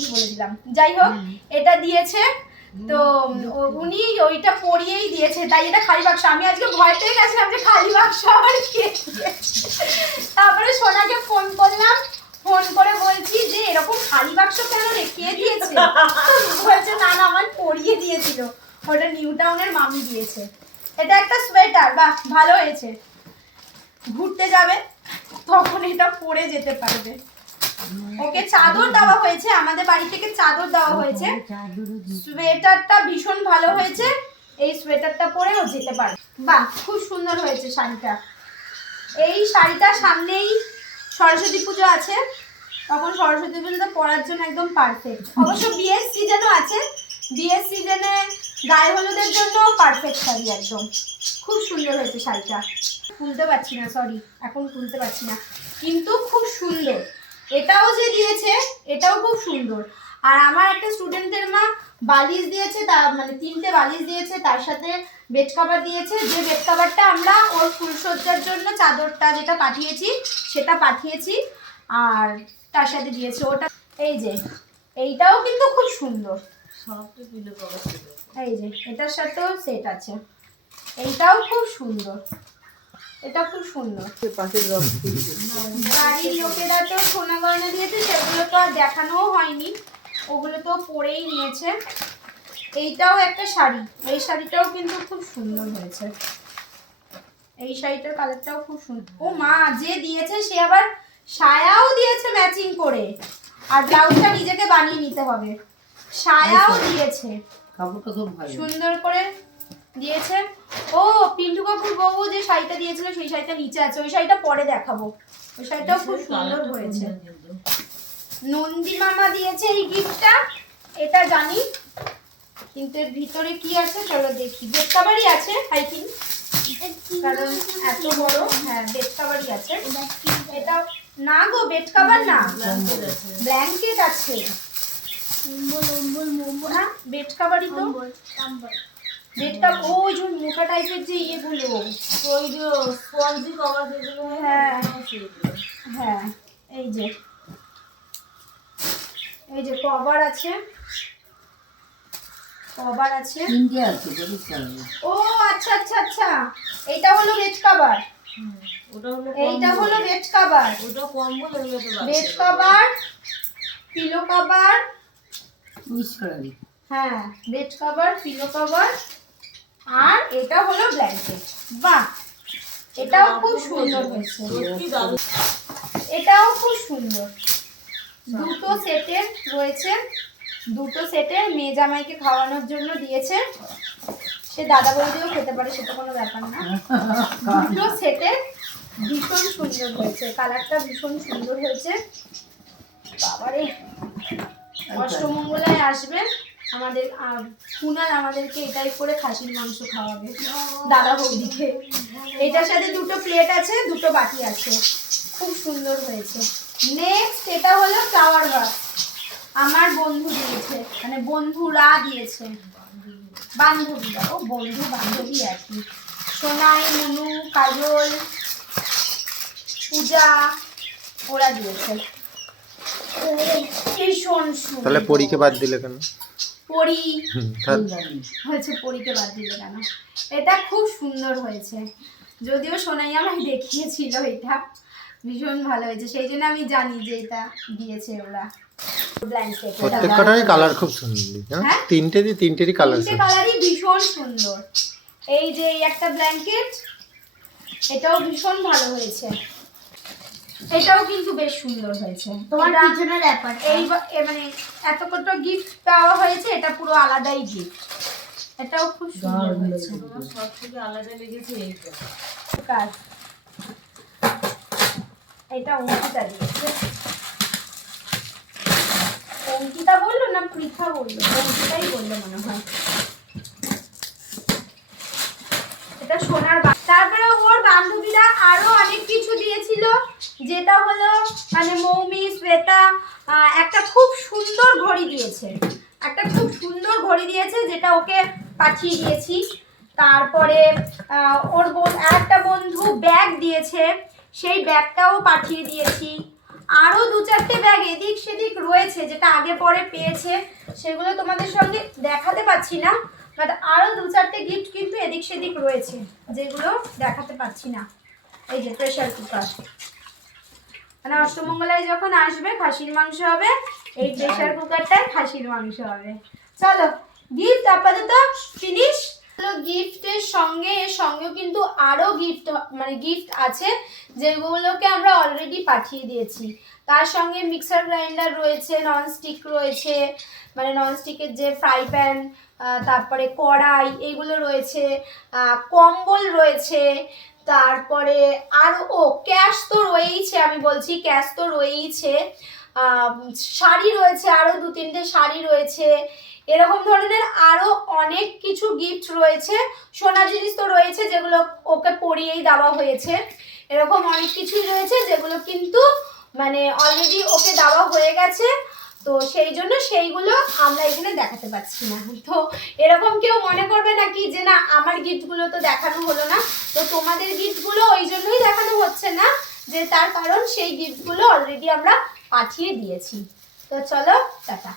আগেই বলে দিলাম। যাই হোক, এটা দিয়েছে, তো উনি ওইটা পরিয়েই দিয়েছে, তাই এটা খালি বাক্স। আমি আজকে ভয় পেয়ে গেছিলাম যে খালি বাক্স আবার কে। তারপরে সোনাকে ফোন করলাম, ফোন করে বলছি যে এরকম খালি বাক্স কেন রে, কে দিয়েছে? বলছে না না আমার পরিয়ে দিয়েছিল, ওটা নিউ টাউনের মামি দিয়েছে। এটা একটা সোয়েটার, বাহ ভালো হয়েছে, ঘুরতে যাবে তখন এটা পরে যেতে পারবে। ওকে চাদর দেওয়া হয়েছে, আমাদের বাড়ি থেকে চাদর দেওয়া হয়েছে। সোয়েটারটা ভীষণ ভালো হয়েছে, এই সোয়েটারটা পরে ও যেতে পারে। বাহ খুব সুন্দর হয়েছে শাড়িটা। এই শাড়িটা সামনেই সরস্বতী পুজো আছে, তখন সরস্বতী পুজোতে পরার জন্য একদম পারফেক্ট। অবশ্য বিয়ের সিজনও আছে, বিয়ের সিজনে গায়ে হলুদের জন্য পারফেক্ট শাড়ি একদম। খুব সুন্দর হয়েছে শাড়িটা। খুলতে পারছি না, সরি এখন খুলতে পারছি না, কিন্তু খুব সুন্দর। এটাও যে দিয়েছে এটাও খুব সুন্দর। আর আমার একটা স্টুডেন্টের মা বালিশ দিয়েছে, তার মানে 3টে বালিশ দিয়েছে, তার সাথে বেড কভার দিয়েছে। যে বেড কভারটা আমরা ওর ফুলসজ্জার জন্য চাদরটা যেটা পাঠিয়েছি সেটা পাঠিয়েছি, আর তার সাথে দিয়েছে ওটা। এই যে এইটাও কিন্তু খুব সুন্দর, এই যে এটার সাথেও সেট আছে, এইটাও খুব সুন্দর, এটা খুব সুন্দর। বাড়ির লোকেরা তো সোনা গয়না দিয়েছে, সেগুলো তো আর দেখানোও হয়নি, ওগুলো তো পরেই নিয়েছে। এইটাও একটা শাড়ি, এই শাড়িটাও কিন্তু খুব সুন্দর হয়েছে, এই শাড়িটার কালারটাও খুব সুন্দর। ও মা, যে দিয়েছে সে আবার সায়াও দিয়েছে ম্যাচিং করে, আর ব্লাউজটা নিজেকে বানিয়ে নিতে হবে। সায়াও দিয়েছে, সুন্দর করে দিয়েছে। ও পিন্টু কাকুর বউ যে শাড়িটা দিয়েছিল সেই শাড়িটা নিচে আছে, ওই শাড়িটা পরে দেখাবো, ওই শাড়িটাও খুব সুন্দর হয়েছে। নন্দী মামা দিয়েছে এই গিফটটা, এটা জানি, কিন্তু এর ভিতরে কি আছে চলো দেখি। বেড কভারই আছে আই থিঙ্ক, কারণ এত বড়। হ্যাঁ বেড কভারই আছে। এটা না গো, বেড কভার না, ব্ল্যাঙ্কেট আছে। না বেড কভারই তো, বেড কভার ওই যে মোটা টাইপের যে ইয়েগুলো, ওই যে স্পঞ্জি কভার যেগুলো, হ্যাঁ হ্যাঁ এই যে কভার আছে, কভার আছে। ও আচ্ছা আচ্ছা আচ্ছা, এইটা হলো বেড কভার, এইটা হলো বেড কভার, ওটা কম্বল, ওগুলো তো বেড কভার, পিলো কভার, হ্যাঁ বেড কভার, পিলো কভার, আর এটা হলো ব্ল্যাঙ্কেট। বাহ এটাও খুব সুন্দর হয়েছে, এটাও খুব সুন্দর। দুটো সেটের রয়েছে, দুটো সেটের মেয়ে জামাইকে খাওয়ানোর জন্য দিয়েছে, সে দাদা বৌদিও খেতে পারে, সেটা কোনো ব্যাপার না। দুটো সেটের ভীষণ সুন্দর হয়েছে, কালারটা ভীষণ সুন্দর হয়েছে। বাবারে, অষ্টমঙ্গলায় আসবে আমাদের, কুনাল আমাদেরকে এটাই করে খাসির মাংস খাওয়াবে দাদা বৌদিকে। এটার সাথে দুটো প্লেট আছে, দুটো বাটি আছে, খুব সুন্দর হয়েছে। নেক্সট এটা হলো ফ্লাওয়ার ভাস, আমার বন্ধু দিয়েছে, মানে বন্ধুরা দিয়েছে, বান্ধবীরা, ও বন্ধু বান্ধবী আর কি। সোনাই, মনু, কাজল, পূজা, ওরা দিয়েছে। ভীষণ সুন্দর। তাহলে পরীকে বাদ দিলে কেন? পরি হয়েছে, পরীকে বাদ দিলে কেন? এটা খুব সুন্দর হয়েছে, যদিও সোনাই আমায় দেখিয়েছিল, এটা ভীষণ ভালো হয়েছে, সেই জন্য আমি জানি যে এটা দিয়েছে ওরা। ব্ল্যাঙ্কেট প্রত্যেকটারই কালার খুব সুন্দর, হ্যাঁ তিনটেরই কালার, তিনটে কালারই ভীষণ সুন্দর। এই যে এই একটা ব্ল্যাঙ্কেট, এটাও ভীষণ ভালো হয়েছে, এটাও কিন্তু বেশ সুন্দর হয়েছে। তোমার পিছনের ব্যাপার এই মানে এত কত গিফট পাওয়া হয়েছে, এটা পুরো আলাদাই গিফট, এটাও খুব সুন্দর হয়েছে। সব থেকে আলাদা লেগেছে এইটা, কাজ এটা অঙ্কিতা দিয়েছে। অঙ্কিতা বললো না পৃথা বললো? অঙ্কিতাই বললো মনে হয়। এটা সোনার। তারপরে ওর বান্ধবীরা আরো অনেক কিছু দিয়েছিল, যেটা হলো মানে মৌমি, শ্বেতা একটা খুব সুন্দর ঘড়ি দিয়েছে, একটা খুব সুন্দর ঘড়ি দিয়েছে, যেটা ওকে পাঠিয়ে দিয়েছি। তারপরে ওর একটা বন্ধু ব্যাগ দিয়েছে, সেই ব্যাগটাও পাঠিয়ে দিয়েছি। আরো 2-4টে ব্যাগ এদিক সেদিক রয়েছে, যেটা আগে পরে পেয়েছে, সেগুলো তোমাদের সঙ্গে দেখাতে পাচ্ছি না। বাট আরো 2-4টে গিফট কিন্তু এদিক সেদিক রয়েছে, যেগুলো দেখাতে পাচ্ছি না। এই যে প্রেসার কুকার, মানে অষ্টমঙ্গলায় যখন আসবে খাসির মাংস হবে, এই প্রেসার কুকারটায় খাসির মাংস হবে। চলো গিফট আপাতত ফিনিশ। গিফটের সঙ্গে এর সঙ্গেও কিন্তু আরো গিফট, মানে গিফট আছে যেগুলোকে আমরা অলরেডি পাঠিয়ে দিয়েছি। তার সঙ্গে মিক্সার গ্রাইন্ডার রয়েছে, ননস্টিক রয়েছে, মানে ননস্টিকের যে ফ্রাই প্যান, তারপরে কড়াই, এইগুলো রয়েছে, কম্বল রয়েছে, তারপরে আরও ক্যাশ তো রয়েইছে, আমি বলছি ক্যাশ তো রয়েইছে, শাড়ি রয়েছে, আরও 2-3টে শাড়ি রয়েছে, এরকম ধরনের আরো অনেক কিছু গিফট রয়েছে। সোনা জিনিস তো রয়েছে যেগুলো ওকে পরিয়েই দেওয়া হয়েছে, এরকম অনেক কিছুই রয়েছে যেগুলো কিন্তু মানে অলরেডি ওকে দেওয়া হয়ে গেছে, তো সেই জন্য সেইগুলো আমরা এখানে দেখাতে পাচ্ছি না। তো এরকম কেউ মনে করবে নাকি যে না আমার গিফটগুলো তো দেখানো হলো না, তো তোমাদের গিফটগুলো ওই জন্যই দেখানো হচ্ছে না, যে তার কারণ সেই গিফটগুলো অলরেডি আমরা পাঠিয়ে দিয়েছি। তো চলো টাটা।